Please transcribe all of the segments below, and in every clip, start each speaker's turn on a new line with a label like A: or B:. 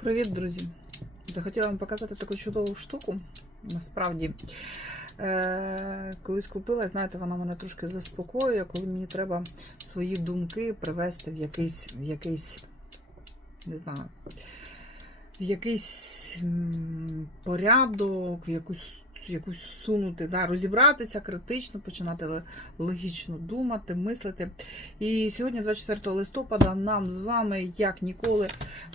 A: Привіт, друзі! Захотіла вам показати таку чудову штуку. Насправді, е- колись купила, знаєте, вона мене трошки заспокоює, коли мені треба свої думки привести в якийсь, в якийсь, не знаю, в якийсь порядок, в якусь, якусь сунути, да, розібратися критично, починати логічно думати, мислити. І сьогодні, 24 листопада, нам з вами, як ніколи,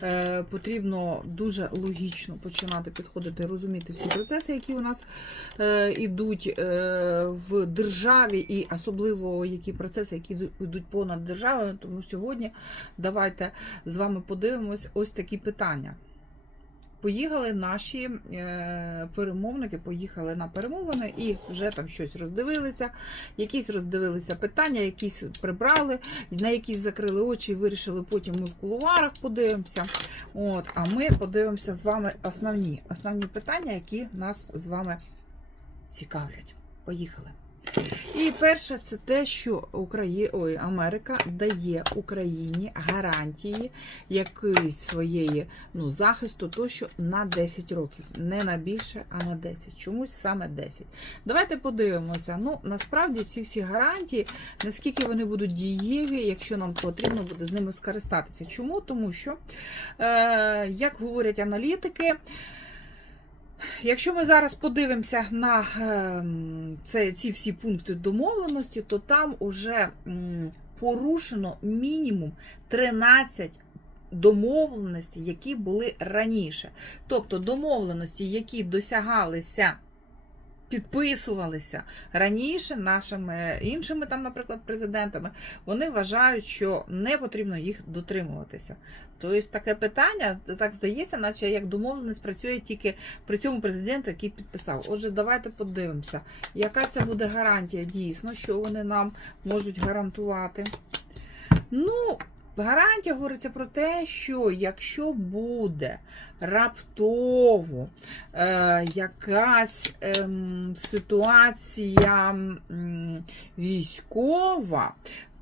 A: е, потрібно дуже логічно починати підходити, розуміти всі процеси, які у нас е, ідуть е, в державі, і особливо які процеси, які йдуть понад державою. Тому сьогодні давайте з вами подивимось ось такі питання. Поїхали наші е, перемовники, поїхали на перемовини і вже там щось роздивилися. Якісь роздивилися питання, якісь прибрали, на якісь закрили очі вирішили потім ми в кулуарах подивимося. От, а ми подивимося з вами основні, основні питання, які нас з вами цікавлять. Поїхали. І перше, це те, що Украї... Ой, Америка дає Україні гарантії якоїсь своєї ну, захисту, то що на 10 років, не на більше, а на 10. Чомусь саме 10. Давайте подивимося. Ну, насправді ці всі гарантії, наскільки вони будуть дієві, якщо нам потрібно буде з ними скористатися. Чому? Тому що, е, як говорять аналітики, Якщо ми зараз подивимося на ем, це, ці всі пункти домовленості, то там уже порушено мінімум 13 домовленостей, які були раніше. Тобто домовленості, які досягалися. Підписувалися раніше нашими іншими, там, наприклад, президентами, вони вважають, що не потрібно їх дотримуватися. Тобто таке питання, так здається, наче як домовленість працює тільки при цьому президент, який підписав. Отже, давайте подивимося, яка це буде гарантія дійсно, що вони нам можуть гарантувати. Ну, гарантія говориться про те, що якщо буде раптово е, якась е, ситуація е, військова,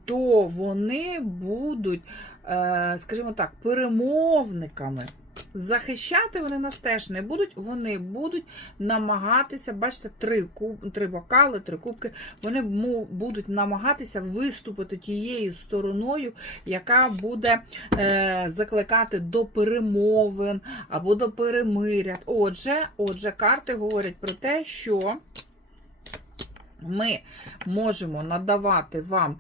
A: то вони будуть, е, скажімо так, перемовниками. Захищати вони нас теж не будуть, вони будуть намагатися, бачите, три, куб, три бокали, три кубки, вони будуть намагатися виступити тією стороною, яка буде е, закликати до перемовин або до перемиря. Отже, отже, карти говорять про те, що ми можемо надавати вам,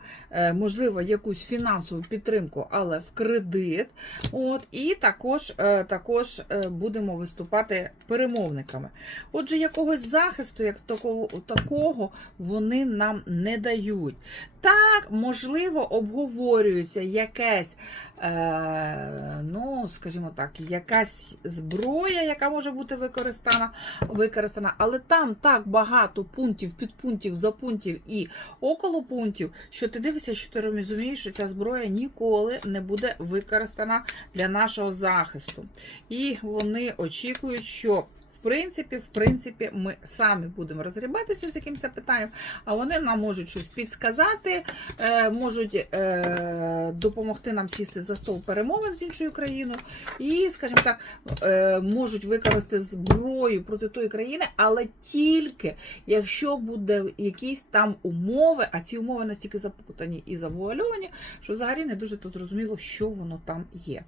A: можливо, якусь фінансову підтримку, але в кредит. От, і також, е, також е, будемо виступати перемовниками. Отже, якогось захисту, як такого, такого вони нам не дають. Так, можливо, обговорюється якесь, е, ну, скажімо так, якась зброя, яка може бути використана, використана, але там так багато пунктів, підпунктів, запунктів і около пунктів, що ти дивишся, що ти розумієш, що ця зброя ніколи не буде використана для нашого захисту. І вони очікують, що принципі, в принципі, ми самі будемо розгрібатися з якимось питанням, а вони нам можуть щось підсказати, е, можуть е, допомогти нам сісти за стол перемовин з іншою країною, і, скажімо так, е, можуть використати зброю проти тої країни, але тільки якщо буде якісь там умови, а ці умови настільки запутані і завуальовані, що взагалі не дуже то зрозуміло, що воно там є.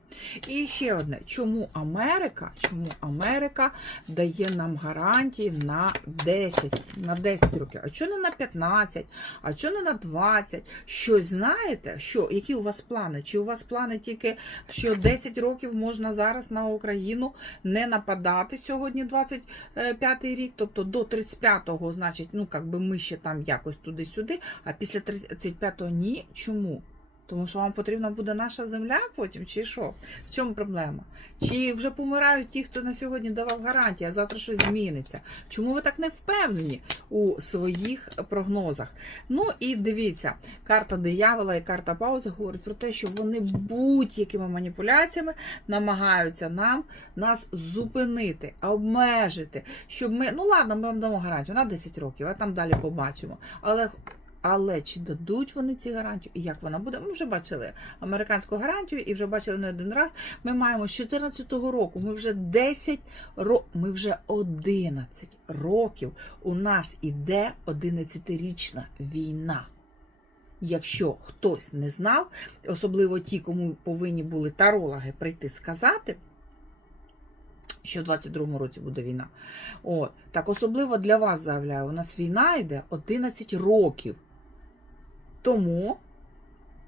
A: І ще одне, чому Америка, чому Америка дає нам гарантії на 10, на 10 років, а чого не на 15, а чого не на 20? Щось знаєте, що, які у вас плани? Чи у вас плани тільки, що 10 років можна зараз на Україну не нападати сьогодні 25 рік, тобто до 35-го, значить, ну, як би ми ще там якось туди-сюди, а після 35-го ні. Чому? Тому що вам потрібна буде наша земля потім, чи що? В чому проблема? Чи вже помирають ті, хто на сьогодні давав гарантії, а завтра щось зміниться? Чому ви так не впевнені у своїх прогнозах? Ну і дивіться, карта диявола і карта паузи говорять про те, що вони будь-якими маніпуляціями намагаються нам нас зупинити, обмежити, щоб ми. Ну ладно, ми вам дамо гарантію на 10 років, а там далі побачимо. Але Але чи дадуть вони ці гарантії і як вона буде? Ми вже бачили американську гарантію і вже бачили не один раз. Ми маємо з 2014 року. Ми вже 10 років, ми вже 11 років. У нас іде 11-річна війна. Якщо хтось не знав, особливо ті, кому повинні були тарологи прийти сказати, що в 22-му році буде війна. От, так особливо для вас заявляю, у нас війна йде 11 років. Тому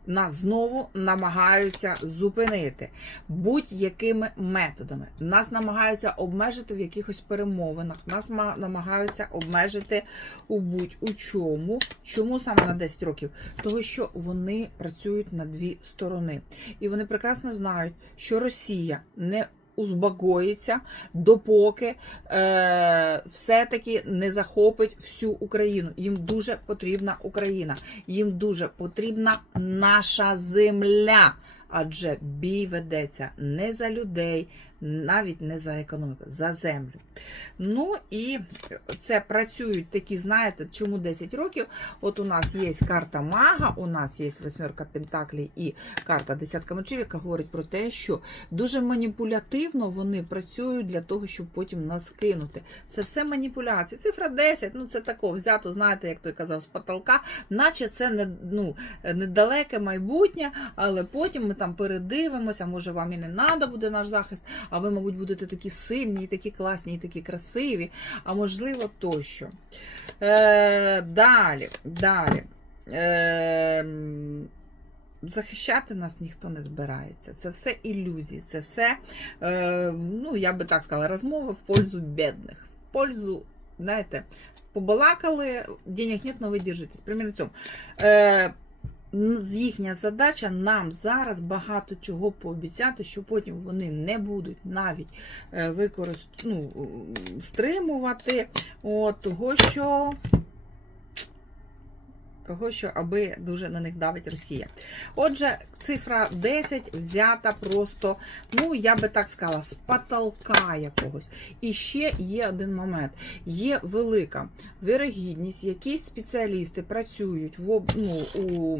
A: нас знову намагаються зупинити будь-якими методами. Нас намагаються обмежити в якихось перемовинах, нас намагаються обмежити у будь-у чому. Чому саме на 10 років? Того, що вони працюють на дві сторони. І вони прекрасно знають, що Росія не узбагоїться, допоки е, все-таки не захопить всю Україну. Їм дуже потрібна Україна, їм дуже потрібна наша земля. Адже бій ведеться не за людей, навіть не за економіку, за землю. Ну і це працюють такі, знаєте, чому 10 років? От у нас є карта Мага, у нас є восьмерка Пентаклей і карта Десятка мечів, яка говорить про те, що дуже маніпулятивно вони працюють для того, щоб потім нас кинути. Це все маніпуляції. Цифра 10, ну це тако взято, знаєте, як той казав, з потолка, наче це не, ну, недалеке майбутнє, але потім ми там передивимося, може вам і не треба буде наш захист, а ви, мабуть, будете такі сильні, і такі класні, і такі красиві, а можливо тощо. Е, далі, далі. Е, захищати нас ніхто не збирається. Це все ілюзії, це все, е, ну, я би так сказала, розмови в пользу бідних, в пользу, знаєте, побалакали, денег нет, но ви держитесь. Примірно цьому. Е, їхня задача нам зараз багато чого пообіцяти, що потім вони не будуть навіть е, використ... ну, стримувати, от, того, що того, що аби дуже на них давить Росія. Отже, цифра 10 взята просто, ну, я би так сказала, з потолка якогось. І ще є один момент. Є велика вирогідність, якісь спеціалісти працюють в, ну, у.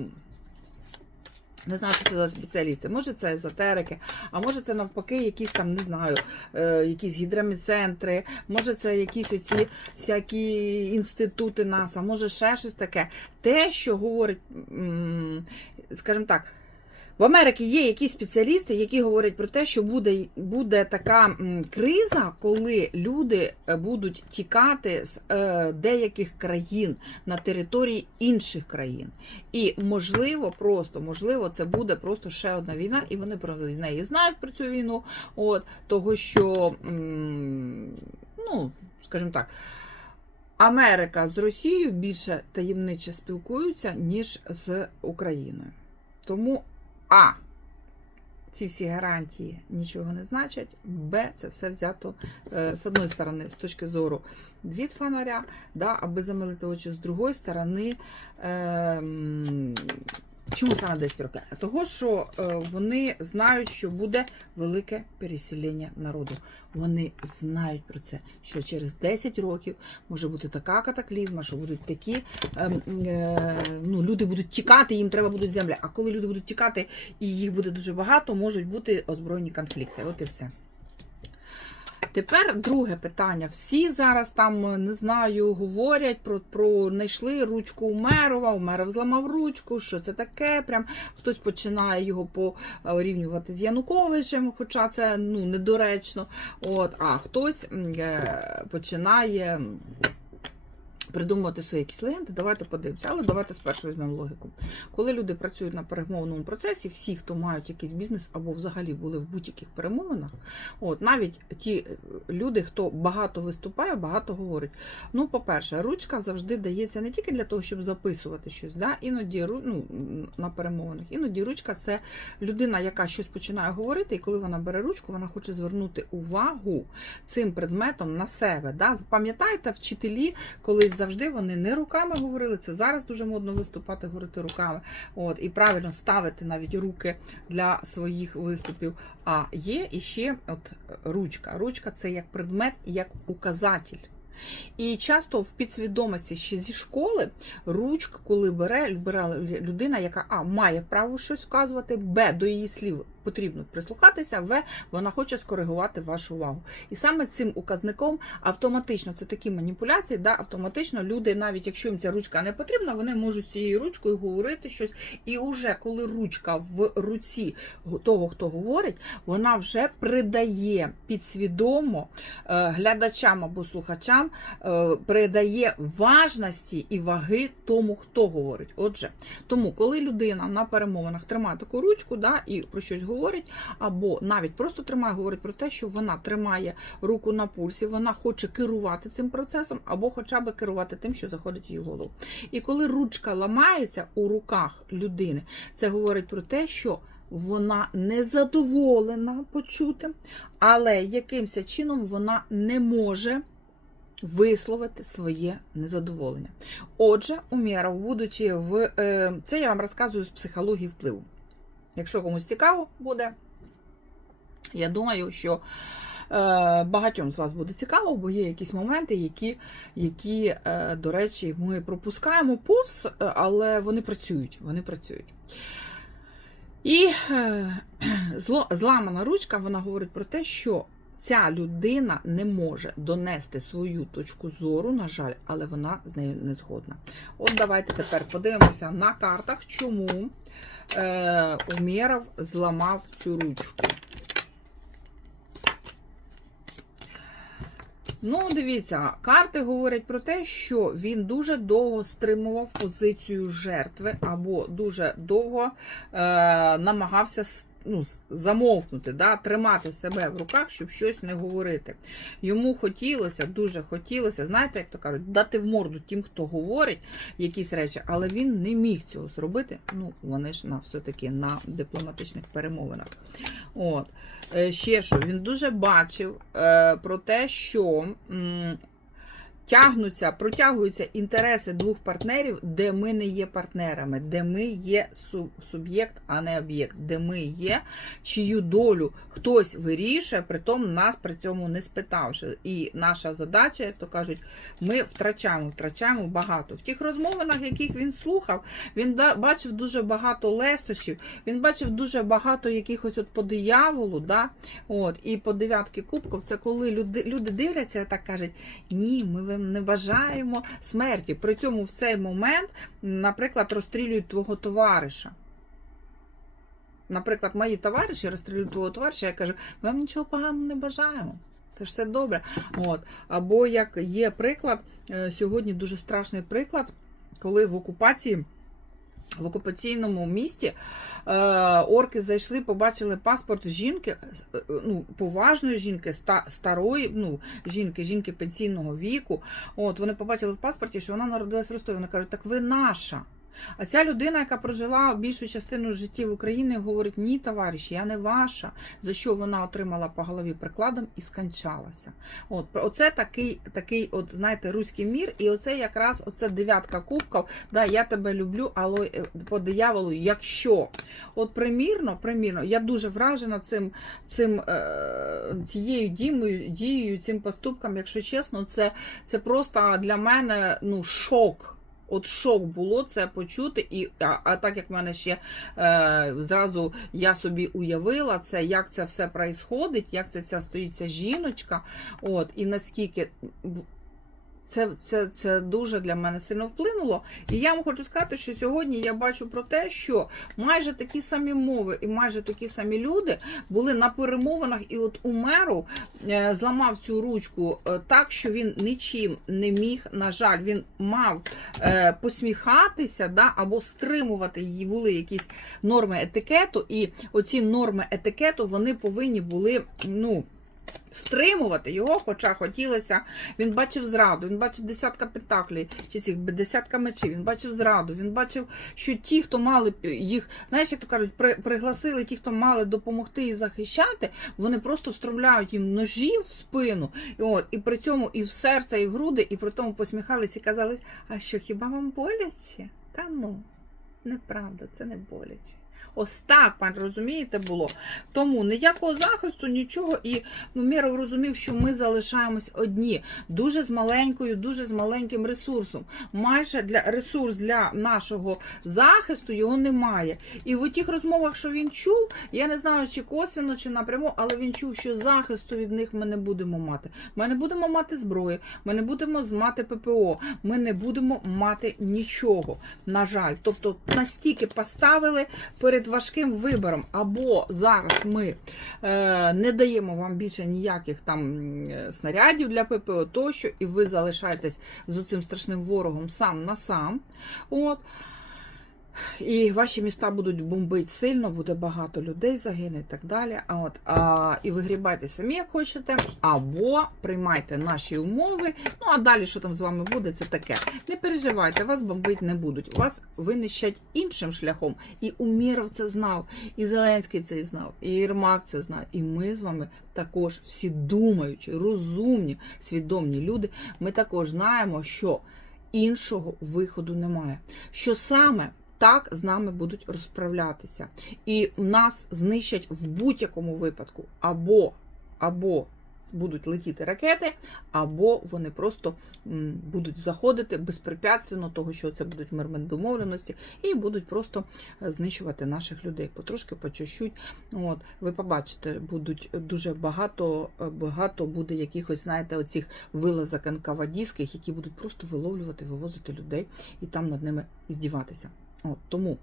A: Не знаю, що це за спеціалісти. Може, це езотерики, а може це навпаки, якісь там, не знаю, е, якісь гідроміцентри, може це якісь оці всякі інститути НАСА, може ще щось таке. Те, що говорить, скажімо так, в Америці є якісь спеціалісти, які говорять про те, що буде, буде така криза, коли люди е, будуть тікати з е, деяких країн на території інших країн. І можливо, просто можливо, це буде просто ще одна війна, і вони про неї знають про цю війну. От того, що ну, скажімо так. Америка з Росією більше таємниче спілкуються, ніж з Україною. Тому А. Ці всі гарантії нічого не значать. Б. Це все взято е, з одної сторони, з точки зору від фонаря, да, аби замилити очі, з другої сторони. Е, Чому саме 10 років? Того, що е, вони знають, що буде велике переселення народу. Вони знають про це, що через 10 років може бути така катаклізма, що будуть такі ем, е, ну, люди будуть тікати, їм треба будуть землі. А коли люди будуть тікати і їх буде дуже багато, можуть бути озброєні конфлікти. От і все. Тепер друге питання. Всі зараз там, не знаю, говорять про, про знайшли ручку Умерова, Умеров зламав ручку, що це таке. Прям хтось починає його порівнювати з Януковичем, хоча це ну, недоречно. От, а хтось е, починає придумувати свої якісь легенди, давайте подивимося. Але давайте спершу візьмемо логіку. Коли люди працюють на перемовному процесі, всі, хто мають якийсь бізнес або взагалі були в будь-яких перемовинах, от навіть ті люди, хто багато виступає, багато говорить. Ну, по-перше, ручка завжди дається не тільки для того, щоб записувати щось, да? іноді ну, на перемовинах. Іноді ручка це людина, яка щось починає говорити, і коли вона бере ручку, вона хоче звернути увагу цим предметом на себе. Да? Пам'ятаєте, вчителі колись завжди вони не руками говорили. Це зараз дуже модно виступати, говорити руками. От, і правильно ставити навіть руки для своїх виступів. А є іще от ручка. Ручка це як предмет, як указатель. І часто в підсвідомості ще зі школи ручка, коли бере, бере людина, яка а має право щось вказувати, б до її слів потрібно прислухатися, в вона хоче скоригувати вашу увагу. І саме цим указником автоматично це такі маніпуляції, да, автоматично люди, навіть якщо їм ця ручка не потрібна, вони можуть цією ручкою говорити щось. І уже коли ручка в руці того, хто говорить, вона вже придає підсвідомо е, глядачам або слухачам, е, придає важності і ваги тому, хто говорить. Отже, тому, коли людина на перемовинах тримає таку ручку да, і про щось говорить, або навіть просто тримає, говорить про те, що вона тримає руку на пульсі, вона хоче керувати цим процесом, або хоча б керувати тим, що заходить в її голову. І коли ручка ламається у руках людини, це говорить про те, що вона не задоволена почутим, але якимось чином вона не може висловити своє незадоволення. Отже, Умєров, будучи в е, це, я вам розказую з психології впливу. Якщо комусь цікаво буде, я думаю, що е, багатьом з вас буде цікаво, бо є якісь моменти, які, які е, до речі, ми пропускаємо повз, е, але вони працюють. Вони працюють. І зло, зламана ручка, вона говорить про те, що ця людина не може донести свою точку зору, на жаль, але вона з нею не згодна. От давайте тепер подивимося на картах, чому е, Умєров зламав цю ручку. Ну, дивіться, карти говорять про те, що він дуже довго стримував позицію жертви, або дуже довго е, намагався ну, замовкнути, да, тримати себе в руках, щоб щось не говорити. Йому хотілося, дуже хотілося, знаєте, як то кажуть, дати в морду тим, хто говорить якісь речі, але він не міг цього зробити. Ну, вони ж на все-таки на дипломатичних перемовинах. От. Е, ще що, він дуже бачив е, про те, що. М тягнуться, протягуються інтереси двох партнерів, де ми не є партнерами, де ми є суб'єкт, а не об'єкт, де ми є, чию долю хтось вирішує, притом нас при цьому не спитавши. І наша задача, як то кажуть, ми втрачаємо, втрачаємо багато. В тих розмовинах, яких він слухав, він бачив дуже багато лестощів, він бачив дуже багато якихось от по дияволу, да? от, і по дев'ятки кубків, це коли люди люди дивляться так кажуть, ні, ми не бажаємо смерті. При цьому в цей момент, наприклад, розстрілюють твого товариша. Наприклад, мої товариші розстрілюють твого товариша, я кажу, ми вам нічого поганого не бажаємо. Це ж все добре. От. Або як є приклад, е, сьогодні дуже страшний приклад, коли в окупації в окупаційному місті е, орки зайшли, побачили паспорт жінки, е, ну, поважної жінки, старої ну, жінки, жінки пенсійного віку. От Вони побачили в паспорті, що вона народилась в Ростові. Вони кажуть, так ви наша. А ця людина, яка прожила більшу частину житті в Україні, говорить: ні, товариш, я не ваша, за що вона отримала по голові прикладом і скончалася. От, Оце такий, такий, от, знаєте, руський мір, і оце якраз оце дев'ятка кубків, да, я тебе люблю, але по дияволу, якщо. От примірно, примірно, я дуже вражена цим, цим, е, цією дією, дією, цим поступком, якщо чесно, це, це просто для мене ну, шок. От шок було це почути, і а, а так як в мене ще е, зразу я собі уявила це, як це все происходить, як це ця стоїться жіночка, от, і наскільки це це, це дуже для мене сильно вплинуло. І я вам хочу сказати, що сьогодні я бачу про те, що майже такі самі мови і майже такі самі люди були на перемовинах, і от у меру е, зламав цю ручку е, так, що він нічим не міг, на жаль, він мав е, посміхатися да, або стримувати її були якісь норми етикету, і оці норми етикету вони повинні були, ну стримувати його, хоча хотілося. Він бачив зраду, він бачив десятка пентаклей, чи цих десятка мечів, він бачив зраду, він бачив, що ті, хто мали їх, знаєш, як то кажуть, при, пригласили ті, хто мали допомогти і захищати, вони просто встромляють їм ножі в спину, і от, і при цьому і в серце, і в груди, і при тому посміхались і казали, а що, хіба вам боляче? Та ну, неправда, це не боляче. Ось так, пан розумієте, було. Тому ніякого захисту, нічого. І ну, Міров розумів, що ми залишаємось одні, дуже з маленькою, дуже з маленьким ресурсом. Майже для ресурс для нашого захисту його немає. І в тих розмовах, що він чув, я не знаю, чи косвіно, чи напряму, але він чув, що захисту від них ми не будемо мати. Ми не будемо мати зброї, ми не будемо мати ППО, ми не будемо мати нічого. На жаль, тобто настільки поставили перед важким вибором, або зараз ми е, не даємо вам більше ніяких там снарядів для ППО, тощо, і ви залишаєтесь з цим страшним ворогом сам на сам. От. І ваші міста будуть бомбити сильно, буде багато людей загине і так далі. А от, а, і вигрібайте самі, як хочете, або приймайте наші умови. Ну а далі, що там з вами буде, це таке. Не переживайте, вас бомбити не будуть. Вас винищать іншим шляхом. І Уміров це знав, і Зеленський це знав, і Єрмак це знав. І ми з вами також всі думаючі, розумні, свідомі люди. Ми також знаємо, що іншого виходу немає. Що саме так з нами будуть розправлятися. І нас знищать в будь-якому випадку. Або, або будуть летіти ракети, або вони просто будуть заходити безпрепятственно, того, що це будуть мирні домовленості, і будуть просто е, знищувати наших людей. Потрошки, по чуть-чуть. От, ви побачите, будуть дуже багато, е, багато буде якихось, знаєте, оцих вилазок НКВДських, які будуть просто виловлювати, вивозити людей і там над ними здіватися. От, тому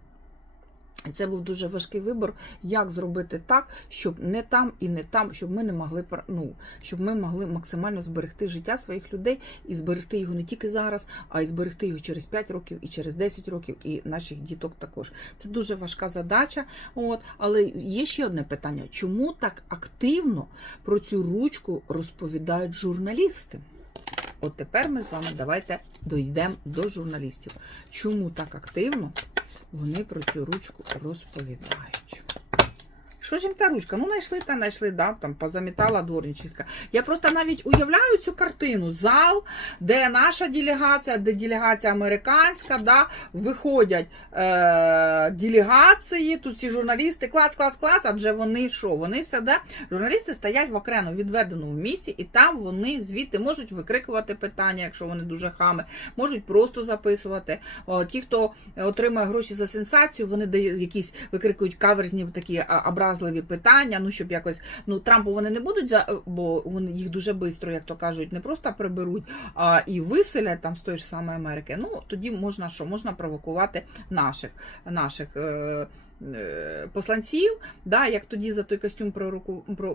A: це був дуже важкий вибір, як зробити так, щоб не там і не там, щоб ми не могли ну, щоб ми могли максимально зберегти життя своїх людей і зберегти його не тільки зараз, а й зберегти його через 5 років і через 10 років, і наших діток також. Це дуже важка задача. От, але є ще одне питання: чому так активно про цю ручку розповідають журналісти? От тепер ми з вами давайте дійдемо до журналістів. Чому так активно вони про цю ручку розповідають? Що ж їм та ручка? Ну, знайшли та знайшли, да, там позамітала дворничівська. Я просто навіть уявляю цю картину. Зал, де наша делегація, де делегація американська, да, виходять е- делегації, тут ці журналісти, клац, клац, клац, адже вони що? Вони все де. Журналісти стоять в окремо відведеному місці, і там вони звідти можуть викрикувати питання, якщо вони дуже хами, можуть просто записувати. О, ті, хто отримує гроші за сенсацію, вони дають якісь викрикують каверзні такі а, образливі питання. Ну щоб якось ну Трампу вони не будуть за бо вони їх дуже швидко, як то кажуть, не просто приберуть, а і виселять там з тої ж самої Америки. Ну тоді можна що можна провокувати наших наших. Е, Посланців, да, як тоді за той костюм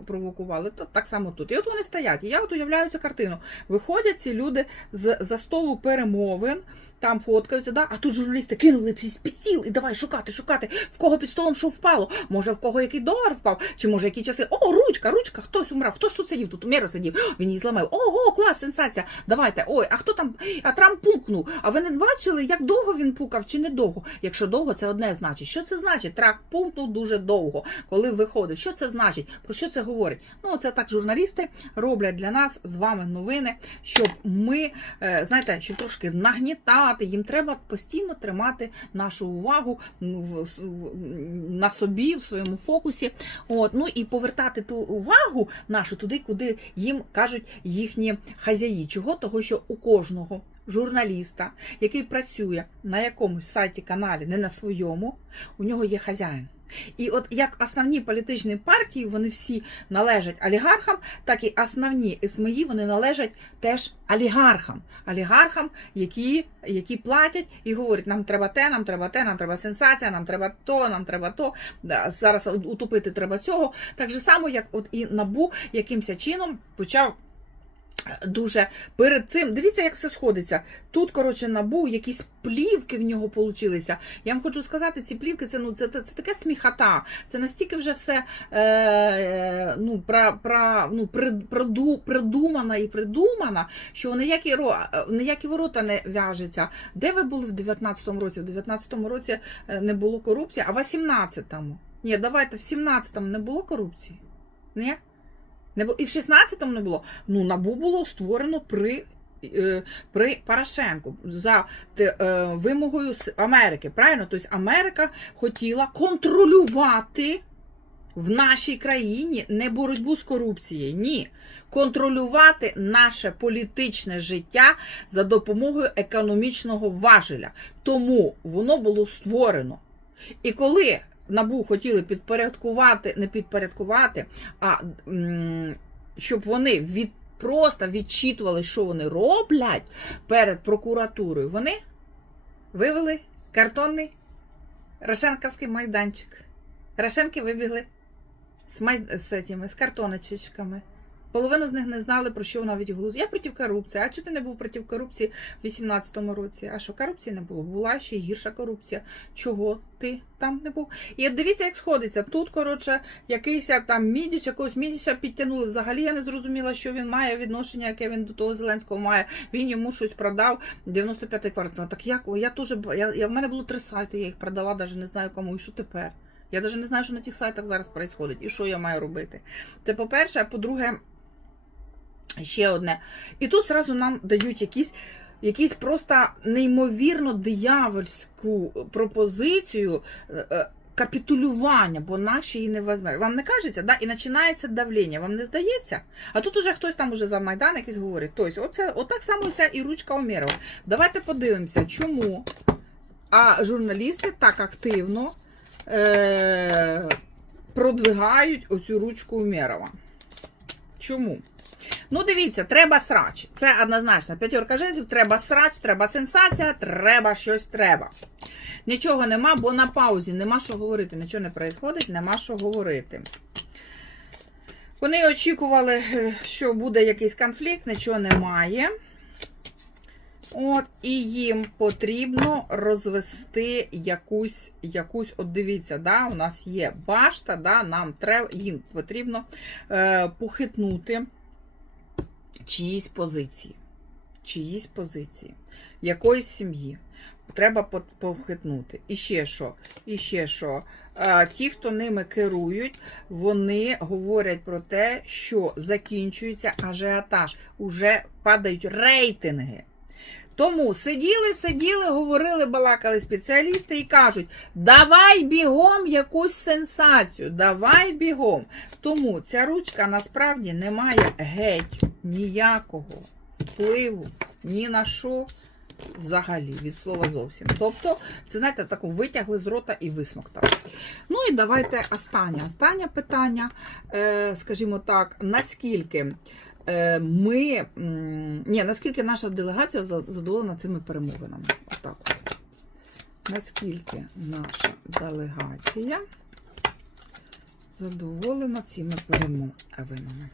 A: провокували, то так само тут. І от вони стоять. І я от уявляю цю картину. Виходять ці люди з за столу перемовин, там фоткаються, да? а тут журналісти кинули під стіл і давай шукати, шукати, в кого під столом що впало. Може, в кого який долар впав, чи може які часи. О, ручка, ручка, хтось умрав, хто ж тут сидів? Тут Мєро сидів, він її зламав. Ого, клас, сенсація. Давайте. Ой, а хто там? А Трамп пукнув. А ви не бачили, як довго він пукав чи не довго? Якщо довго, це одне значить. Що це значить? Трамп пукнув дуже довго, коли виходив. Що це значить? Про що це говорить? Ну, це так журналісти роблять для нас з вами новини, щоб ми, е, знаєте, щоб трошки нагнітати. Їм треба постійно тримати нашу увагу на собі, в своєму фокусі. От, ну і повертати ту увагу нашу туди, куди їм кажуть їхні хазяї. Чого? Того, що у кожного журналіста, який працює на якомусь сайті каналі, не на своєму, у нього є хазяїн. І от як основні політичні партії, вони всі належать олігархам, так і основні СМІ вони належать теж олігархам. Олігархам, які, які платять і говорять, нам треба те, нам треба те, нам треба сенсація, нам треба то, нам треба то. Зараз утопити треба цього. Так же само, як от і набу якимось чином почав. Дуже перед цим, дивіться, як все сходиться. Тут, коротше, набув якісь плівки в нього получилися. Я вам хочу сказати, ці плівки це ну це, це, це таке сміхота. Це настільки вже все е, ну, про, про, ну, при, проду, придумано і придумано, що ніякі, ніякі ворота не в'яжеться. Де ви були в 19-му році? В 19-му році е, не було корупції, а в 18-му? Ні, давайте, в 17-му не було корупції? Ні? Не було. І в 16-му не було. Ну, набу було створено при е, при Порошенку за е, вимогою Америки. Правильно? Тобто Америка хотіла контролювати в нашій країні не боротьбу з корупцією, ні. Контролювати наше політичне життя за допомогою економічного важеля. Тому воно було створено. І коли набу хотіли підпорядкувати, не підпорядкувати, а щоб вони від, просто відчитували, що вони роблять перед прокуратурою, вони вивели картонний Рошенковський майданчик. Рошенки вибігли з, май... з, цими, з картоночечками. Половину з них не знали, про що навіть голосує. Я проти корупції. А чого ти не був проти корупції в 18-му році? А що корупції не було? Була ще гірша корупція. Чого ти там не був? І дивіться, як сходиться. Тут, коротше, якийсь там мідіш, якогось мідіша підтягнули. Взагалі я не зрозуміла, що він має відношення, яке він до того Зеленського має. Він йому щось продав 95-й квартал. Так як я теж я, я в мене було три сайти, я їх продала, навіть не знаю кому. І що тепер? Я навіть не знаю, що на тих сайтах зараз відбувається і що я маю робити. Це по-перше, а по-друге, ще одне. І тут зразу нам дають якісь. Якісь просто неймовірно диявольську пропозицію е, е, капітулювання, бо наші її не візьме. Вам не кажеться, да? і починається давлення. Вам не здається? А тут уже хтось там уже за Майдан якийсь говорить. Тобто, оце, отак само ця і ручка Омєрова. Давайте подивимося, чому а журналісти так активно е- продвигають оцю ручку Умєрова. Чому? Ну, дивіться, треба срач. Це однозначно. П'ятерка жезлів, треба срач, треба сенсація, треба щось треба. Нічого нема, бо на паузі нема що говорити. Нічого не відбувається, нема що говорити. Вони очікували, е, що буде якийсь конфлікт, нічого немає. От, і їм потрібно розвести якусь, якусь, от дивіться, да, у нас є башта, да, нам треба, їм потрібно е, похитнути чиїсь позиції. Чиїсь позиції. Якоїсь сім'ї. Треба по- похитнути. І ще що? І ще що? Ті, хто ними керують, вони говорять про те, що закінчується ажіотаж, уже падають рейтинги. Тому сиділи, сиділи, говорили, балакали спеціалісти і кажуть: давай бігом якусь сенсацію, давай бігом. Тому ця ручка насправді не має геть ніякого впливу ні на що взагалі, від слова зовсім. Тобто, це, знаєте, таку витягли з рота і висмоктали. Ну і давайте останнє. Останнє питання, е, скажімо так, наскільки. Е, Ми ні, наскільки наша делегація за- задоволена цими перемовинами? Отак. от. Наскільки наша делегація задоволена цими перемовинами?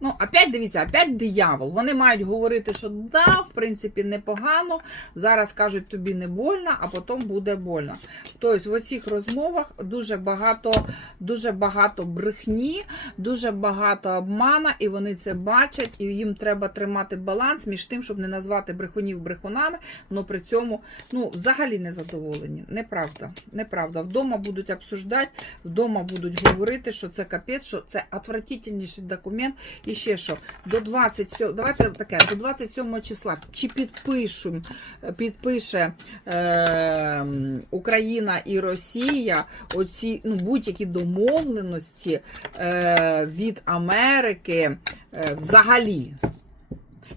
A: Ну, опять дивіться, опять диявол. Вони мають говорити, що да, в принципі, непогано. Зараз кажуть, тобі не больно, а потім буде больно. Тобто, в оцих розмовах дуже багато, дуже багато брехні, дуже багато обмана, і вони це бачать, і їм треба тримати баланс між тим, щоб не назвати брехунів брехунами, але при цьому ну, взагалі не задоволені. Неправда. Неправда. Вдома будуть обсуждати, вдома будуть говорити, що це капець, що це отвратительніший документ. І ще що, до 27, давайте таке, до 27 числа, чи підпишем, підпише е, Україна і Росія оці ну, будь-які домовленості е, від Америки е, взагалі.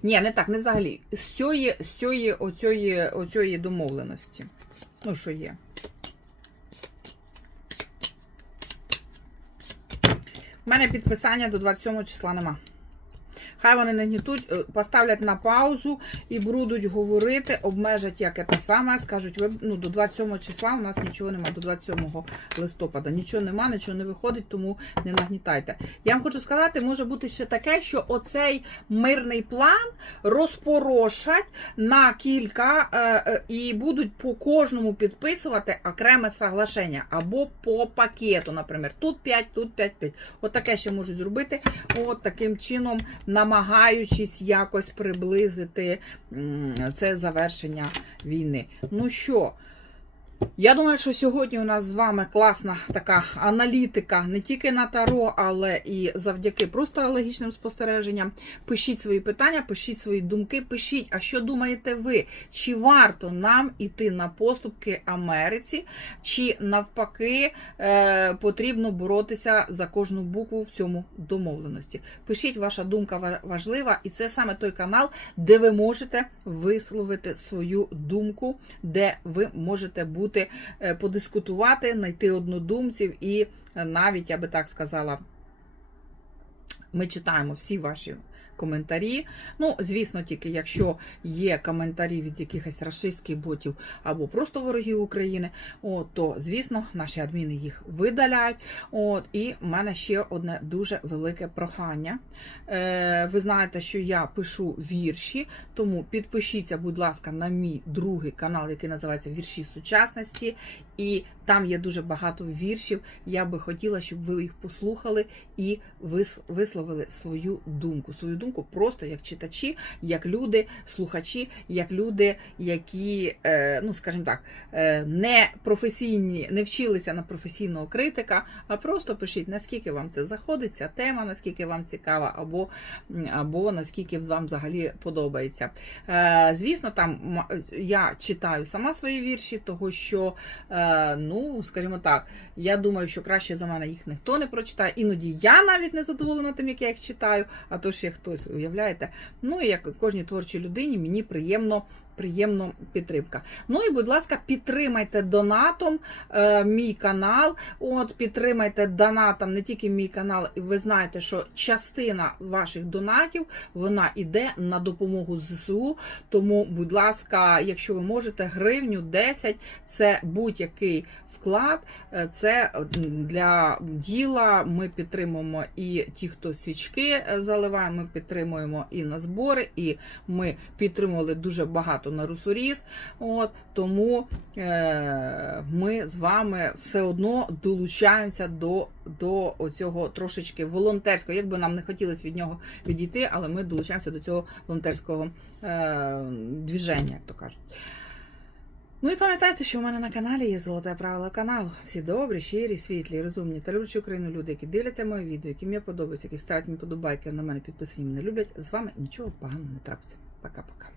A: Ні, не так, не взагалі. З цієї, з цієї, оцієї, оцієї домовленості. Ну, що є. Мене підписання до 27 числа нема. Хай вони не гнітуть, е, поставлять на паузу і будуть говорити, обмежать як це саме, скажуть, ви ну, до 27 числа у нас нічого нема, до 27 листопада. Нічого нема, нічого не виходить, тому не нагнітайте. Я вам хочу сказати, може бути ще таке, що оцей мирний план розпорошать на кілька е, е, і будуть по кожному підписувати окреме соглашення або по пакету, наприклад, тут 5, тут 5, 5. От таке ще можуть зробити. От таким чином, намагаючись якось приблизити це завершення війни. Ну що? Я думаю, що сьогодні у нас з вами класна така аналітика не тільки на таро, але і завдяки просто логічним спостереженням. Пишіть свої питання, пишіть свої думки, пишіть, а що думаєте ви? Чи варто нам іти на поступки Америці, чи навпаки е, потрібно боротися за кожну букву в цьому домовленості? Пишіть, ваша думка важлива, і це саме той канал, де ви можете висловити свою думку, де ви можете бути е, подискутувати, знайти однодумців і е, навіть, я би так сказала, ми читаємо всі ваші коментарі. Ну, звісно, тільки якщо є коментарі від якихось рашистських ботів або просто ворогів України, от, то, звісно, наші адміни їх видаляють. От, і в мене ще одне дуже велике прохання. Е, ви знаєте, що я пишу вірші, тому підпишіться, будь ласка, на мій другий канал, який називається Вірші сучасності. І там є дуже багато віршів. Я би хотіла, щоб ви їх послухали і висловили свою думку. Свою думку просто як читачі, як люди, слухачі, як люди, які, е, ну скажімо так, е, не професійні, не вчилися на професійного критика, а просто пишіть, наскільки вам це заходить, ця тема, наскільки вам цікава, або, або наскільки вам взагалі подобається. Е, Звісно, там я читаю сама свої вірші, того що. Ну, скажімо так, я думаю, що краще за мене їх ніхто не прочитає. Іноді я навіть не задоволена тим, як я їх читаю, а то ж як хтось, уявляєте. Ну і як кожній творчій людині, мені приємно. Приємно підтримка. Ну і, будь ласка, підтримайте донатом е, мій канал. От, підтримайте донатом не тільки мій канал, і ви знаєте, що частина ваших донатів вона йде на допомогу ЗСУ. Тому, будь ласка, якщо ви можете, гривню 10 це будь-який вклад. Е, Це для діла. Ми підтримуємо і ті, хто свічки е, заливає, ми підтримуємо і на збори, і ми підтримували дуже багато на русоріз. От тому е, ми з вами все одно долучаємося до, до цього трошечки волонтерського. Як би нам не хотілося від нього відійти, але ми долучаємося до цього волонтерського е, двіження, як то кажуть. Ну і пам'ятайте, що у мене на каналі є золоте правило каналу. Всі добрі, щирі, світлі, розумні та люблячі Україну люди, які дивляться моє відео, які мені подобаються, які ставлять мені подобайки, на мене підписані, мене люблять. З вами нічого поганого не трапиться. Пока-пока.